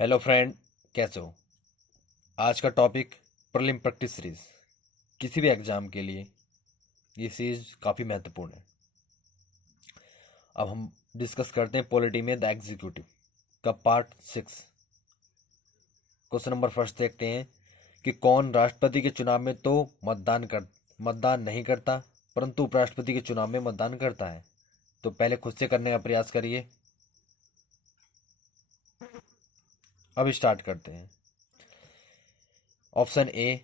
Hello friend, कैसे हो। आज का टॉपिक प्रीलिम प्रैक्टिस सीरीज। किसी भी एग्जाम के लिए ये सीरीज काफ़ी महत्वपूर्ण है। अब हम डिस्कस करते हैं पॉलिटी में द एग्जीक्यूटिव का पार्ट 6। क्वेश्चन नंबर फर्स्ट देखते हैं कि कौन राष्ट्रपति के चुनाव में तो मतदान नहीं करता, परंतु उपराष्ट्रपति के चुनाव में मतदान करता है। तो पहले खुद से करने का प्रयास करिए। अब स्टार्ट करते हैं। ऑप्शन ए,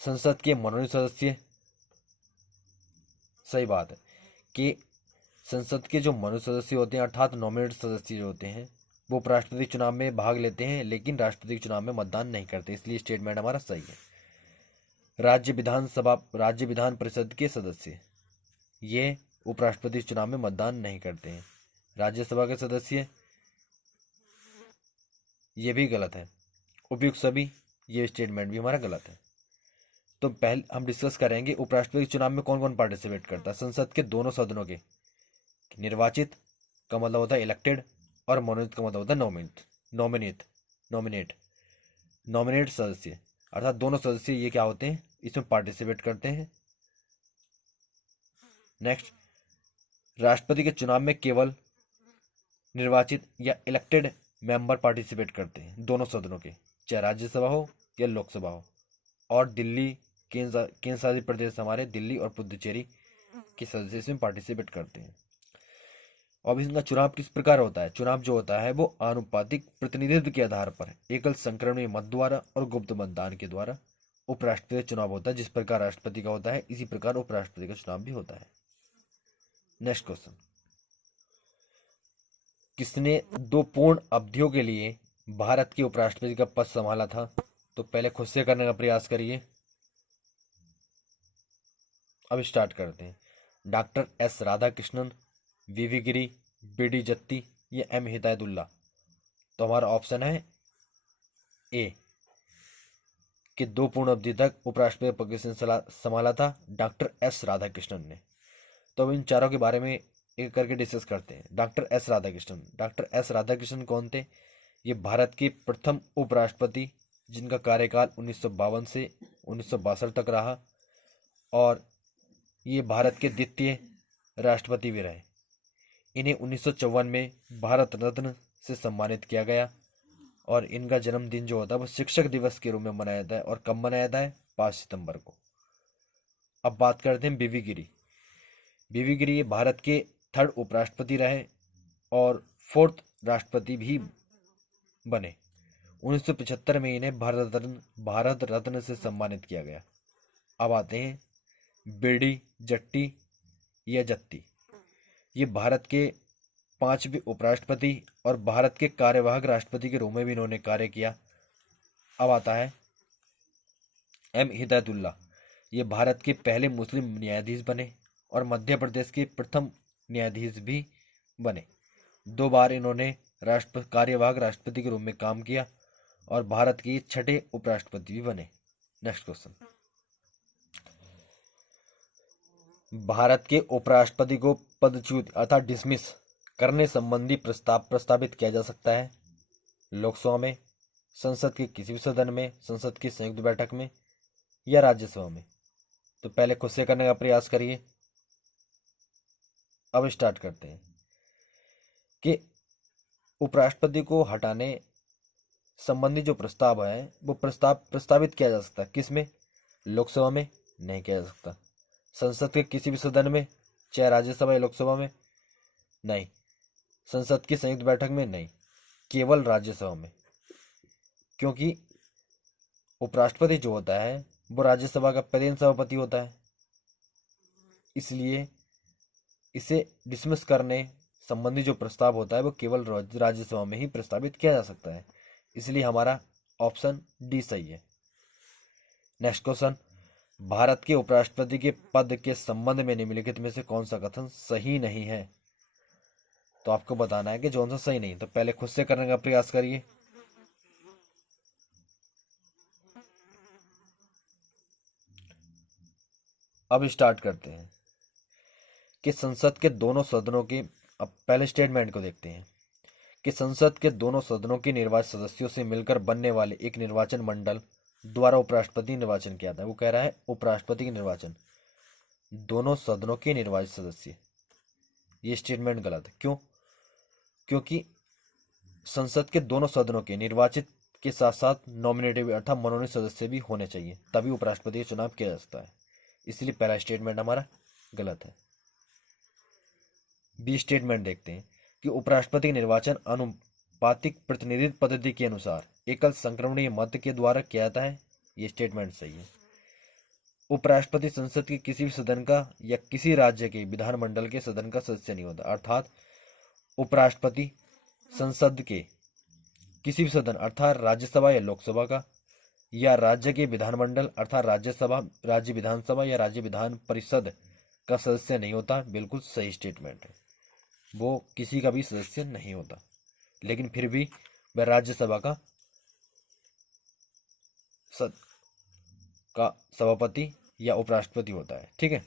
संसद के मनोनीत सदस्य। सही बात है कि संसद के जो मनोनीत सदस्य होते हैं अर्थात नॉमिनेटेड सदस्य जो होते हैं वो उपराष्ट्रपति चुनाव में भाग लेते हैं, लेकिन राष्ट्रपति चुनाव में मतदान नहीं करते। इसलिए स्टेटमेंट हमारा सही है। राज्य विधान परिषद के सदस्य ये उपराष्ट्रपति चुनाव में मतदान नहीं करते हैं। राज्यसभा के सदस्य ये भी गलत है। उपयुक्त सभी, ये स्टेटमेंट भी हमारा गलत है। तो पहले हम डिस्कस करेंगे उपराष्ट्रपति चुनाव में कौन कौन पार्टिसिपेट करता है। संसद के दोनों सदनों के निर्वाचित का मतलब होता है इलेक्टेड, और मनोनीत का मतलब होता है नॉमिनेट नॉमिनेट नॉमिनेट सदस्य, अर्थात दोनों सदस्य ये क्या होते हैं, इसमें पार्टिसिपेट करते हैं। नेक्स्ट, राष्ट्रपति के चुनाव में केवल निर्वाचित या इलेक्टेड मेंबर पार्टिसिपेट करते हैं दोनों सदनों के, चाहे राज्यसभा हो या लोकसभा हो। और दिल्ली केंद्र शासित प्रदेश हमारे दिल्ली और पुदुचेरी के सदस्य इसमें पार्टिसिपेट करते हैं। अब इनका चुनाव किस प्रकार होता है। चुनाव जो होता है वो आनुपातिक प्रतिनिधित्व के आधार पर एकल संक्रमणीय मत द्वारा और गुप्त मतदान के द्वारा उपराष्ट्रपति का चुनाव होता है। जिस प्रकार राष्ट्रपति का होता है इसी प्रकार उपराष्ट्रपति का चुनाव भी होता है। नेक्स्ट क्वेश्चन, किसने 2 पूर्ण अवधियों के लिए भारत के उपराष्ट्रपति का पद संभाला था। तो पहले खुद से करने का प्रयास करिए। अब स्टार्ट करते हैं। डॉक्टर एस राधाकृष्णन, वीवी गिरी, बीडी जत्ती या एम हिदायतुल्ला। तो हमारा ऑप्शन है ए कि 2 पूर्ण अवधि तक उपराष्ट्रपति पद किसने संभाला था, डॉक्टर एस राधाकृष्णन ने। तो अब इन चारों के बारे में एक करके डिस्कस करते हैं। डॉक्टर एस राधाकृष्णन कौन थे। ये भारत के प्रथम उपराष्ट्रपति जिनका कार्यकाल 1952 से 1962 तक रहा, और ये भारत के द्वितीय राष्ट्रपति भी रहे। इन्हें 1954 में भारत रत्न से सम्मानित किया गया, और इनका जन्मदिन जो होता है वो शिक्षक दिवस के रूप में मनाया जाता है। और कब मनाया जाता है, 5 सितंबर को। अब बात करते हैं बीवी गिरी ये भारत के 3rd उपराष्ट्रपति रहे और 4th राष्ट्रपति भी बने। 1975 में इन्हें भारत रत्न से सम्मानित किया गया। अब आते हैं बीडी जट्टी या जत्ती। ये भारत के 5वें उपराष्ट्रपति और भारत के कार्यवाहक राष्ट्रपति के रूप में भी इन्होंने कार्य किया। अब आता है एम हिदायतुल्ला। ये भारत के पहले मुस्लिम न्यायाधीश बने और मध्य प्रदेश के प्रथम न्यायाधीश भी बने। 2 बार इन्होंने कार्यवाहक राष्ट्रपति के रूप में काम किया और भारत के 6ठे उपराष्ट्रपति भी बने। नेक्स्ट क्वेश्चन, भारत के उपराष्ट्रपति को पदच्युत अर्थात डिसमिस करने संबंधी प्रस्ताव प्रस्तावित किया जा सकता है लोकसभा में, संसद के किसी भी सदन में, संसद की संयुक्त बैठक में या राज्यसभा में। तो पहले खुद से करने का प्रयास करिए। अब स्टार्ट करते हैं कि उपराष्ट्रपति को हटाने संबंधी जो प्रस्ताव है वो प्रस्तावित किया जा सकता है किसमें, लोकसभा में नहीं किया जा सकता, संसद के किसी भी सदन में, चाहे राज्यसभा या लोकसभा में नहीं, संसद की संयुक्त बैठक में नहीं, केवल राज्यसभा में। क्योंकि उपराष्ट्रपति जो होता है वो राज्यसभा का प्रधान सभापति होता है, इसलिए इसे डिसमिस करने संबंधी जो प्रस्ताव होता है वो केवल राज्यसभा में ही प्रस्तावित किया जा सकता है। इसलिए हमारा ऑप्शन डी सही है। नेक्स्ट क्वेश्चन, भारत के उपराष्ट्रपति के पद के संबंध में निम्नलिखित में से कौन सा कथन सही नहीं है। तो आपको बताना है कि कौन सा सही नहीं। तो पहले खुद से करने का प्रयास करिए। अब स्टार्ट करते हैं कि संसद के दोनों सदनों के, अब पहले स्टेटमेंट को देखते हैं कि संसद के दोनों सदनों के निर्वाचित सदस्यों से मिलकर बनने वाले एक निर्वाचन मंडल द्वारा उपराष्ट्रपति निर्वाचन किया था। वो कह रहा है उपराष्ट्रपति के निर्वाचन दोनों सदनों के निर्वाचित सदस्य। ये स्टेटमेंट गलत है। क्यों? क्योंकि संसद के दोनों सदनों के निर्वाचित के साथ साथ नॉमिनेटिव अर्थात मनोनीत सदस्य भी होने चाहिए, तभी उपराष्ट्रपति का चुनाव किया जा सकता है। इसलिए पहला स्टेटमेंट हमारा गलत है। बी स्टेटमेंट देखते हैं कि उपराष्ट्रपति का निर्वाचन अनुपातिक प्रतिनिधित्व पद्धति के अनुसार एकल संक्रमणीय मत के द्वारा किया जाता है। यह स्टेटमेंट सही है। उपराष्ट्रपति संसद के किसी भी सदन का या किसी राज्य के विधानमंडल के सदन का सदस्य नहीं होता, अर्थात उपराष्ट्रपति संसद के किसी भी सदन अर्थात राज्यसभा या लोकसभा का या राज्य के विधानमंडल अर्थात राज्यसभा, राज्य विधानसभा या राज्य विधान परिषद का सदस्य नहीं होता। बिल्कुल सही स्टेटमेंट है। वो किसी का भी सदस्य नहीं होता, लेकिन फिर भी वह राज्यसभा का सभापति या उपराष्ट्रपति होता है। ठीक है।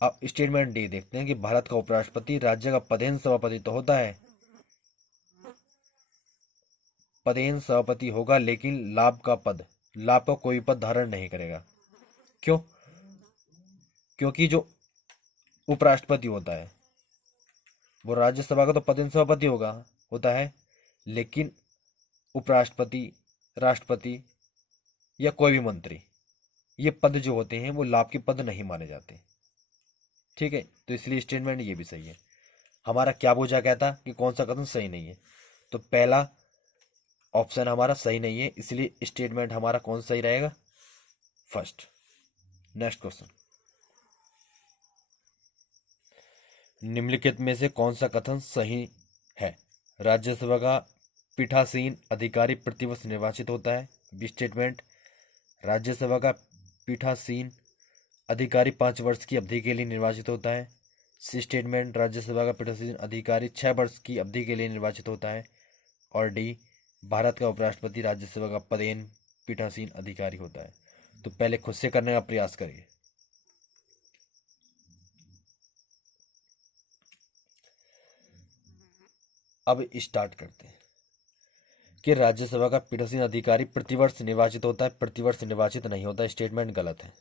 अब स्टेटमेंट डी देखते हैं कि भारत का उपराष्ट्रपति राज्य का पदेन सभापति तो होता है, पदेन सभापति होगा, लेकिन लाभ का कोई पद धारण नहीं करेगा। क्यों? क्योंकि जो उपराष्ट्रपति होता है वो राज्यसभा का तो पदेन सभापति होता है, लेकिन उपराष्ट्रपति, राष्ट्रपति या कोई भी मंत्री, ये पद जो होते हैं वो लाभ के पद नहीं माने जाते। ठीक है, तो इसलिए स्टेटमेंट ये भी सही है। हमारा क्या पूछा कहता कि कौन सा कथन सही नहीं है, तो पहला ऑप्शन हमारा सही नहीं है, इसलिए स्टेटमेंट हमारा कौन सही रहेगा? फर्स्ट। नेक्स्ट क्वेश्चन, निम्नलिखित में से कौन सा कथन सही है? राज्यसभा का पीठासीन अधिकारी प्रतिवर्ष निर्वाचित होता है। बी स्टेटमेंट, राज्यसभा का पीठासीन अधिकारी 5 वर्ष की अवधि के लिए निर्वाचित होता है। सी स्टेटमेंट, राज्यसभा का पीठासीन अधिकारी 6 वर्ष की अवधि के लिए निर्वाचित होता है। और डी, भारत का उपराष्ट्रपति राज्यसभा का पदेन पीठासीन अधिकारी होता है। तो पहले खुद से करने का प्रयास करिए। अब स्टार्ट करते हैं कि राज्यसभा का पीठासीन अधिकारी प्रतिवर्ष निर्वाचित होता है, प्रतिवर्ष निर्वाचित नहीं होता। स्टेटमेंट गलत है।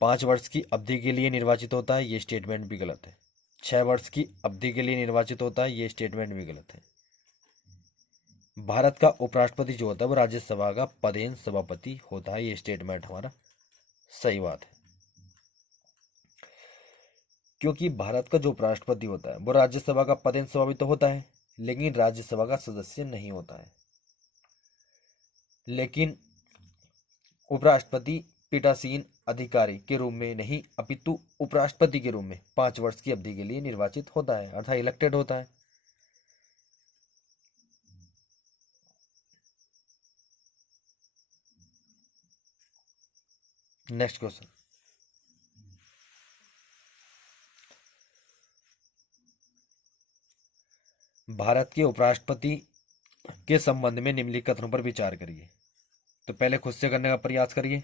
5 वर्ष की अवधि के लिए निर्वाचित होता है, ये स्टेटमेंट भी गलत है। 6 वर्ष की अवधि के लिए निर्वाचित होता है, ये स्टेटमेंट भी गलत है। भारत का उपराष्ट्रपति जो होता है वो राज्यसभा का पदेन सभापति होता है, ये स्टेटमेंट हमारा सही बात है। क्योंकि भारत का जो उपराष्ट्रपति होता है वो राज्यसभा का पदेन सभापति तो होता है, लेकिन राज्यसभा का सदस्य नहीं होता है। लेकिन उपराष्ट्रपति पीठासीन अधिकारी के रूप में नहीं, अपितु उपराष्ट्रपति के रूप में 5 वर्ष की अवधि के लिए निर्वाचित होता है, अर्थात इलेक्टेड होता है। नेक्स्ट क्वेश्चन, भारत के उपराष्ट्रपति के संबंध में निम्नलिखित कथनों पर विचार करिए। तो पहले खुद से करने का प्रयास करिए।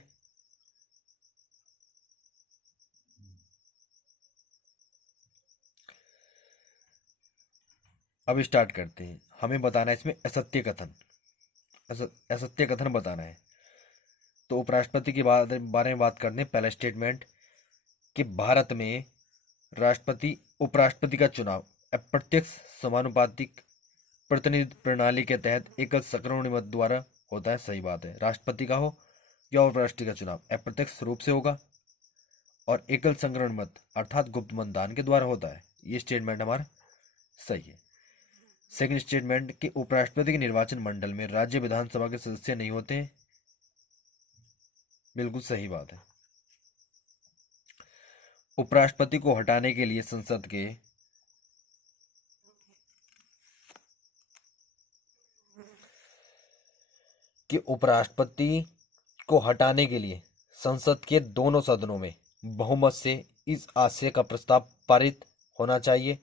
अब स्टार्ट करते हैं। हमें बताना है इसमें असत्य कथन बताना है। तो उपराष्ट्रपति के बारे में बात करते हैं। पहला स्टेटमेंट कि भारत में राष्ट्रपति उपराष्ट्रपति का चुनाव अप्रत्यक्ष समानुपातिक प्रतिनिधित्व प्रणाली के तहत एकल संक्रमणीय मत द्वारा होता है। सही बात है। राष्ट्रपति का हो या उपराष्ट्रपति का चुनाव अप्रत्यक्ष रूप से होगा और एकल संक्रमण मत अर्थात गुप्त मतदान के द्वारा होता है। ये स्टेटमेंट हमारा सही है। सेकंड स्टेटमेंट कि उपराष्ट्रपति के निर्वाचन मंडल में राज्य विधानसभा के सदस्य नहीं होते हैं। बिल्कुल सही बात है। उपराष्ट्रपति को हटाने के लिए संसद के उपराष्ट्रपति को हटाने के लिए संसद के दोनों सदनों में बहुमत से इस आशय का प्रस्ताव पारित होना चाहिए।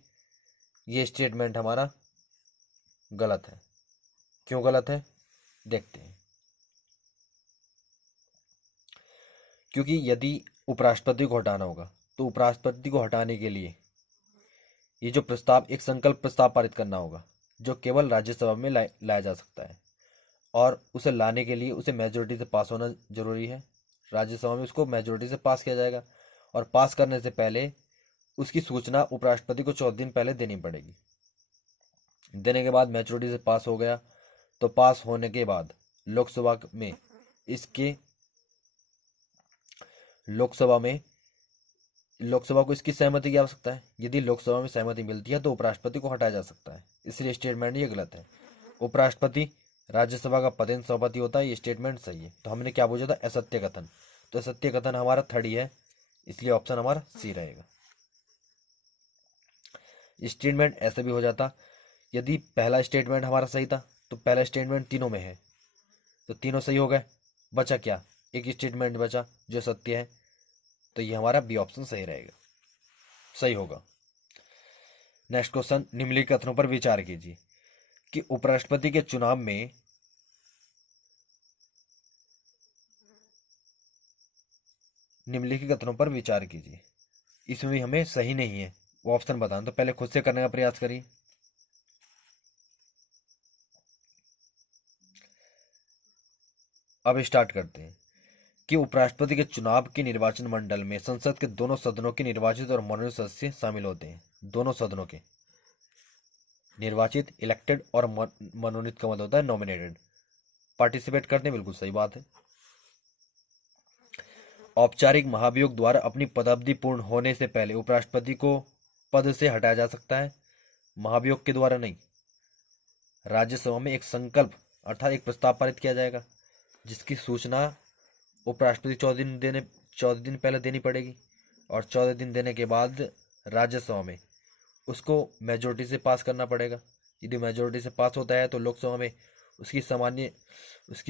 यह स्टेटमेंट हमारा गलत है। क्यों गलत है देखते हैं। क्योंकि यदि उपराष्ट्रपति को हटाना होगा तो उपराष्ट्रपति को हटाने के लिए ये जो प्रस्ताव एक संकल्प प्रस्ताव पारित करना होगा जो केवल राज्यसभा में लाया जा सकता है, और उसे लाने के लिए उसे मेजोरिटी से पास होना जरूरी है। राज्यसभा में उसको मेजोरिटी से पास किया जाएगा, और पास करने से पहले उसकी सूचना उपराष्ट्रपति को 14 दिन पहले देनी पड़ेगी। देने के बाद मेजोरिटी से पास हो गया, तो पास होने के बाद लोकसभा में लोकसभा को इसकी सहमति की आवश्यकता है। यदि लोकसभा में सहमति मिलती है तो उपराष्ट्रपति को हटाया जा सकता है। इसलिए स्टेटमेंट ये गलत है। उपराष्ट्रपति राज्यसभा का पदेन सभापति होता है, ये स्टेटमेंट सही है। तो हमने क्या पूछा था? असत्य कथन। तो असत्य कथन हमारा थर्ड ही है, इसलिए ऑप्शन हमारा सी रहेगा। स्टेटमेंट ऐसे भी हो जाता, यदि पहला स्टेटमेंट हमारा सही था तो पहला स्टेटमेंट तीनों में है, तो तीनों सही हो गए, बचा क्या? एक स्टेटमेंट बचा जो सत्य है, तो ये हमारा बी ऑप्शन सही रहेगा, सही होगा। नेक्स्ट क्वेश्चन, निम्नलिखित कथनों पर विचार कीजिए कि उपराष्ट्रपति के चुनाव में निम्नलिखित कथनों पर विचार कीजिए, इसमें भी हमें सही नहीं है वो ऑप्शन बताना। तो पहले खुद से करने का प्रयास करिए। अब स्टार्ट करते हैं कि उपराष्ट्रपति के चुनाव के निर्वाचन मंडल में संसद के दोनों सदनों के निर्वाचित और मनोनीत सदस्य शामिल होते हैं। दोनों सदनों के निर्वाचित, इलेक्टेड, और मनोनीत का मतलब होता है नॉमिनेटेड, पार्टिसिपेट करते हैं, बिल्कुल सही बात है। औपचारिक महाभियोग द्वारा अपनी पदावधि पूर्ण होने से पहले उपराष्ट्रपति को पद से हटाया जा सकता है, महाभियोग के द्वारा नहीं। राज्यसभा में एक संकल्प अर्थात एक प्रस्ताव पारित किया जाएगा जिसकी सूचना उपराष्ट्रपति 14 दिन पहले देनी पड़ेगी, और 14 दिन देने के बाद राज्यसभा में उसको मेजोरिटी से पास करना पड़ेगा। यदि मेजोरिटी से पास होता है तो लोकसभा में उसकी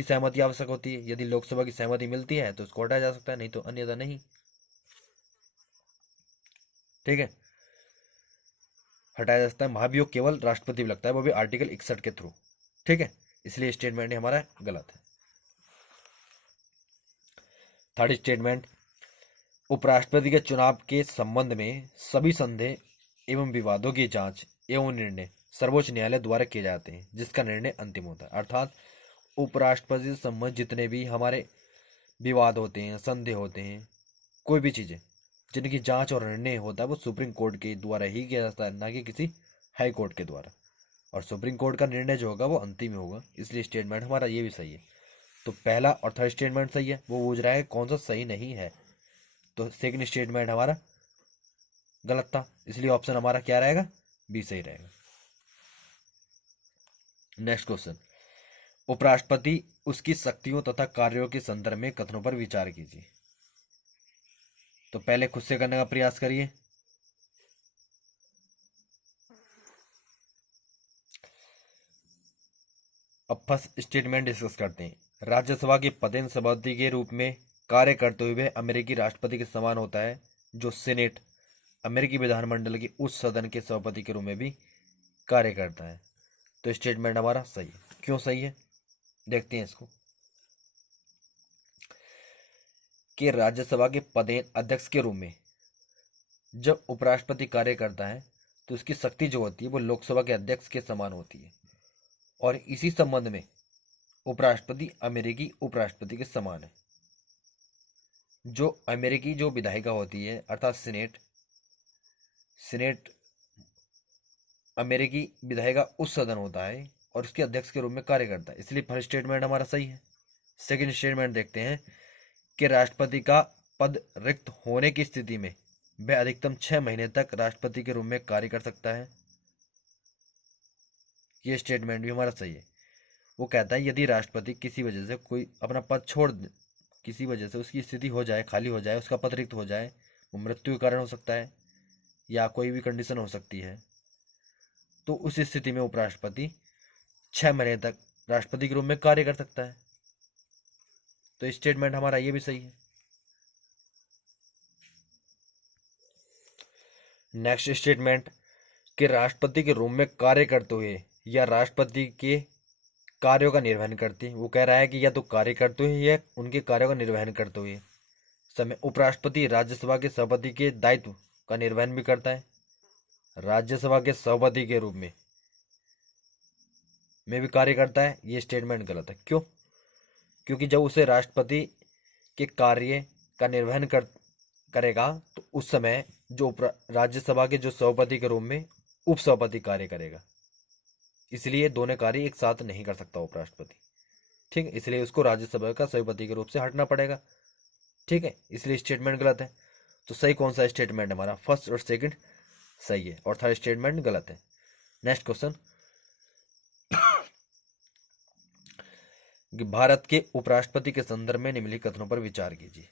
सहमति आवश्यक होती है। यदि लोकसभा की सहमति मिलती है तो उसको हटाया जा सकता है, नहीं तो अन्यथा नहीं। ठीक है, हटाया जा सकता है। महाभियोग केवल राष्ट्रपति भी लगता है, वो भी आर्टिकल 61 के थ्रू। ठीक है, इसलिए स्टेटमेंट हमारा गलत है। थर्ड स्टेटमेंट, उपराष्ट्रपति के चुनाव के संबंध में सभी संदेह एवं विवादों की जांच एवं निर्णय सर्वोच्च न्यायालय द्वारा किए जाते हैं, जिसका निर्णय अंतिम होता है। अर्थात उपराष्ट्रपति से संबंधित जितने भी हमारे विवाद होते हैं, संदेह होते हैं, कोई भी चीजें जिनकी जांच और निर्णय होता है वो सुप्रीम कोर्ट के द्वारा ही किया जाता है, ना कि किसी हाई कोर्ट के द्वारा। और सुप्रीम कोर्ट का निर्णय जो होगा वो अंतिम ही होगा, इसलिए स्टेटमेंट हमारा ये भी सही है। तो पहला और थर्ड स्टेटमेंट सही है। वो पूछ रहा है कौन सा सही नहीं है, तो सेकंड स्टेटमेंट हमारा गलत था, इसलिए ऑप्शन हमारा क्या रहेगा? बी सही रहेगा। नेक्स्ट क्वेश्चन, उपराष्ट्रपति उसकी शक्तियों तथा कार्यों के संदर्भ में कथनों पर विचार कीजिए। तो पहले खुद से करने का प्रयास करिए। अब फर्स्ट स्टेटमेंट डिस्कस करते हैं। राज्यसभा के पदेन सभापति के रूप में कार्य करते हुए अमेरिकी राष्ट्रपति के समान होता है, जो सीनेट अमेरिकी विधानमंडल के उस सदन के सभापति के रूप में भी कार्य करता है। तो स्टेटमेंट हमारा सही है। क्यों सही है, देखते हैं इसको। कि राज्यसभा के पदेन अध्यक्ष के रूप में जब उपराष्ट्रपति कार्य करता है तो उसकी शक्ति जो होती है वो लोकसभा के अध्यक्ष के समान होती है, और इसी संबंध में उपराष्ट्रपति अमेरिकी उपराष्ट्रपति के समान है। जो अमेरिकी जो विधायिका होती है अर्थात सीनेट अमेरिकी विधायिका उस सदन होता है और उसके अध्यक्ष के रूप में कार्य करता है, इसलिए फर्स्ट स्टेटमेंट हमारा सही है। सेकंड स्टेटमेंट देखते हैं कि राष्ट्रपति का पद रिक्त होने की स्थिति में वह अधिकतम 6 महीने तक राष्ट्रपति के रूप में कार्य कर सकता है। यह स्टेटमेंट भी हमारा सही है। वो कहता है यदि राष्ट्रपति किसी वजह से कोई अपना पद छोड़ दे, किसी वजह से उसकी स्थिति हो जाए, खाली हो जाए, उसका पद रिक्त हो जाए, वो मृत्यु के कारण हो सकता है या कोई भी कंडीशन हो सकती है, तो उस स्थिति में उपराष्ट्रपति 6 महीने तक राष्ट्रपति के रूप में कार्य कर सकता है। तो स्टेटमेंट हमारा ये भी सही है। नेक्स्ट स्टेटमेंट कि राष्ट्रपति के रूप में कार्य करते हुए या राष्ट्रपति के कार्यों का निर्वहन करते, वो कह रहा है कि या तो कार्य करते हुए या उनके कार्यों का निर्वहन करते हुए समय उपराष्ट्रपति राज्यसभा के सभापति के दायित्व का निर्वहन भी करता है। राज्यसभा के सभापति के रूप में भी कार्य करता है, ये स्टेटमेंट गलत है। क्यों? क्योंकि जब उसे राष्ट्रपति के कार्य का निर्वहन करेगा तो उस समय जो राज्यसभा के जो सभापति के रूप में उपसभापति कार्य करेगा, इसलिए दोनों कार्य एक साथ नहीं कर सकता उपराष्ट्रपति। ठीक है, इसलिए उसको राज्यसभा का सभापति के रूप से हटना पड़ेगा। ठीक है, इसलिए स्टेटमेंट गलत है। तो सही कौन सा स्टेटमेंट हमारा? फर्स्ट और सेकंड सही है और थर्ड स्टेटमेंट गलत है। नेक्स्ट क्वेश्चन, भारत के उपराष्ट्रपति के संदर्भ में निम्नलिखित कथनों पर विचार कीजिए।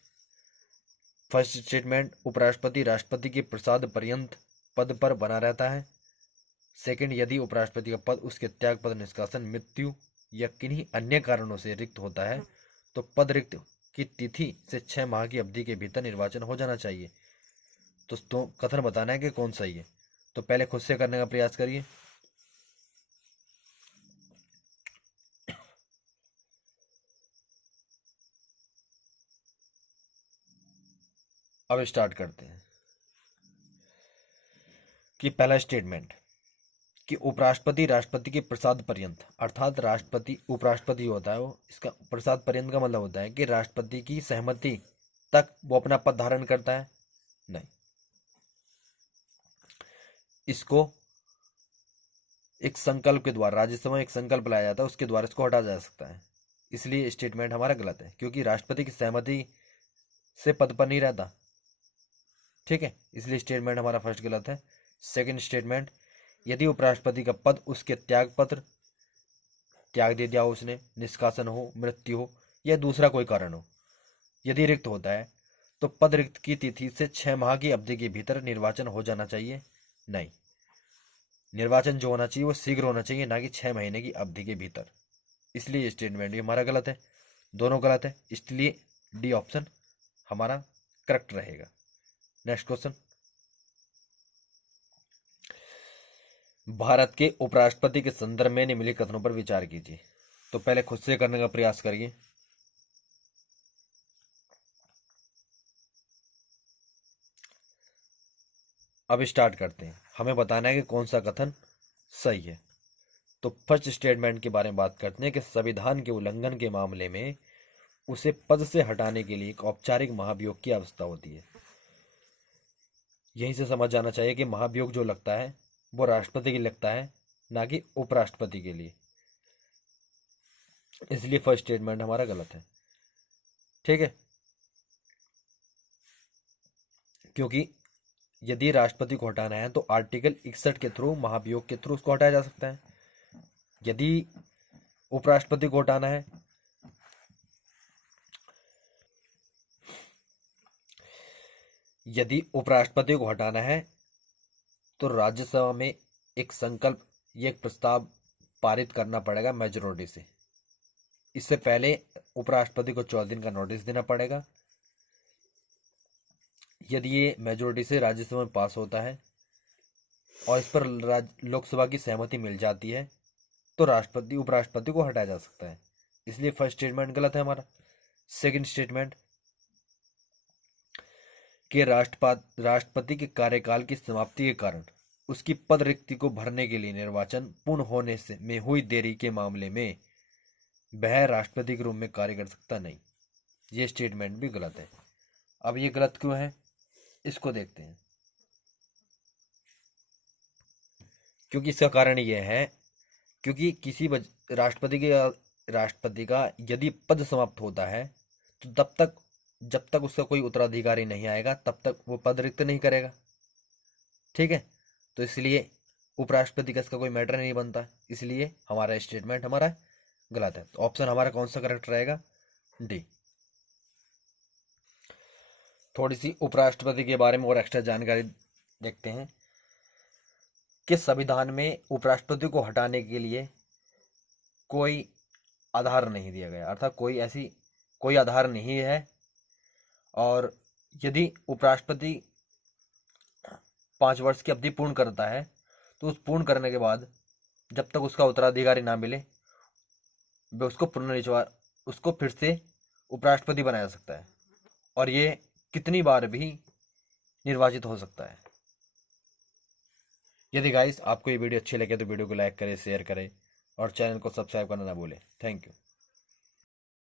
फर्स्ट स्टेटमेंट, उपराष्ट्रपति राष्ट्रपति के प्रसाद पर्यंत पद पर बना रहता है। सेकंड, यदि उपराष्ट्रपति का पद उसके त्याग, पद निष्कासन, मृत्यु या किन्हीं अन्य कारणों से रिक्त होता है तो पद रिक्त की तिथि से 6 माह की अवधि के भीतर निर्वाचन हो जाना चाहिए। तो कथन बताना है कि कौन सही है। तो पहले खुद से करने का प्रयास करिए। अब स्टार्ट करते हैं कि पहला स्टेटमेंट कि उपराष्ट्रपति राष्ट्रपति के प्रसाद पर्यंत, अर्थात राष्ट्रपति उपराष्ट्रपति होता है वो, इसका प्रसाद पर्यंत का मतलब होता है कि राष्ट्रपति की सहमति तक वो अपना पद धारण करता है। नहीं, इसको एक संकल्प के द्वारा, राज्यसभा में एक संकल्प लाया जाता है, उसके द्वारा इसको हटाया जा सकता है। इसलिए स्टेटमेंट हमारा गलत है, क्योंकि राष्ट्रपति की सहमति से पद पर नहीं रहता। ठीक है, इसलिए स्टेटमेंट हमारा फर्स्ट गलत है। सेकंड स्टेटमेंट, यदि उपराष्ट्रपति का पद उसके त्याग दे दिया हो उसने, निष्कासन हो, मृत्यु हो या दूसरा कोई कारण हो, यदि रिक्त होता है तो पद रिक्त की तिथि से 6 माह की अवधि के भीतर निर्वाचन हो जाना चाहिए। नहीं, निर्वाचन जो होना चाहिए वो शीघ्र होना चाहिए, ना कि 6 महीने की अवधि के भीतर। इसलिए स्टेटमेंट भी हमारा गलत है, दोनों गलत है, इसलिए डी ऑप्शन हमारा करेक्ट रहेगा। नेक्स्ट क्वेश्चन, भारत के उपराष्ट्रपति के संदर्भ में निम्नलिखित कथनों पर विचार कीजिए। तो पहले खुद से करने का प्रयास करिए। अब स्टार्ट करते हैं, हमें बताना है कि कौन सा कथन सही है। तो फर्स्ट स्टेटमेंट के बारे में बात करते हैं कि संविधान के उल्लंघन के मामले में उसे पद से हटाने के लिए एक औपचारिक महाभियोग की आवश्यकता होती है। यहीं से समझ जाना चाहिए कि महाभियोग जो लगता है वो राष्ट्रपति के लिए लगता है, ना कि उपराष्ट्रपति के लिए। इसलिए फर्स्ट स्टेटमेंट हमारा गलत है। ठीक है, क्योंकि यदि राष्ट्रपति को हटाना है तो आर्टिकल 61 के थ्रू, महाभियोग के थ्रू उसको हटाया जा सकता है। यदि उपराष्ट्रपति को हटाना है, यदि उपराष्ट्रपति को हटाना है तो राज्यसभा में एक संकल्प, ये एक प्रस्ताव पारित करना पड़ेगा मेजोरिटी से। इससे पहले उपराष्ट्रपति को 14 दिन का नोटिस देना पड़ेगा। यदि ये मेजोरिटी से राज्यसभा में पास होता है और इस पर लोकसभा की सहमति मिल जाती है तो राष्ट्रपति उपराष्ट्रपति को हटाया जा सकता है। इसलिए फर्स्ट स्टेटमेंट गलत है हमारा। सेकंड स्टेटमेंट कि राष्ट्रपति के कार्यकाल की समाप्ति के कारण उसकी पद रिक्ति को भरने के लिए निर्वाचन पूर्ण होने से में हुई देरी के मामले में वह राष्ट्रपति के रूप में कार्य कर सकता नहीं। ये स्टेटमेंट भी गलत है। अब ये गलत क्यों है, इसको देखते हैं। क्योंकि इसका कारण यह है, क्योंकि किसी राष्ट्रपति का यदि पद समाप्त होता है तो जब तक उसका कोई उत्तराधिकारी नहीं आएगा तब तक वो पद रिक्त नहीं करेगा। ठीक है, तो इसलिए उपराष्ट्रपति का इसका कोई मैटर नहीं बनता। इसलिए हमारा स्टेटमेंट हमारा गलत है। तो ऑप्शन हमारा कौन सा करेक्ट रहेगा? डी। थोड़ी सी उपराष्ट्रपति के बारे में और एक्स्ट्रा जानकारी देखते हैं कि संविधान में उपराष्ट्रपति को हटाने के लिए कोई आधार नहीं दिया गया, अर्थात कोई आधार नहीं है। और यदि उपराष्ट्रपति 5 वर्ष की अवधि पूर्ण करता है तो उस पूर्ण करने के बाद जब तक उसका उत्तराधिकारी ना मिले वह उसको फिर से उपराष्ट्रपति बनाया जा सकता है और ये कितनी बार भी निर्वाचित हो सकता है। यदि गाइस आपको ये वीडियो अच्छी लगे तो वीडियो को लाइक करें, शेयर करें और चैनल को सब्सक्राइब करना ना भूलें। Thank you.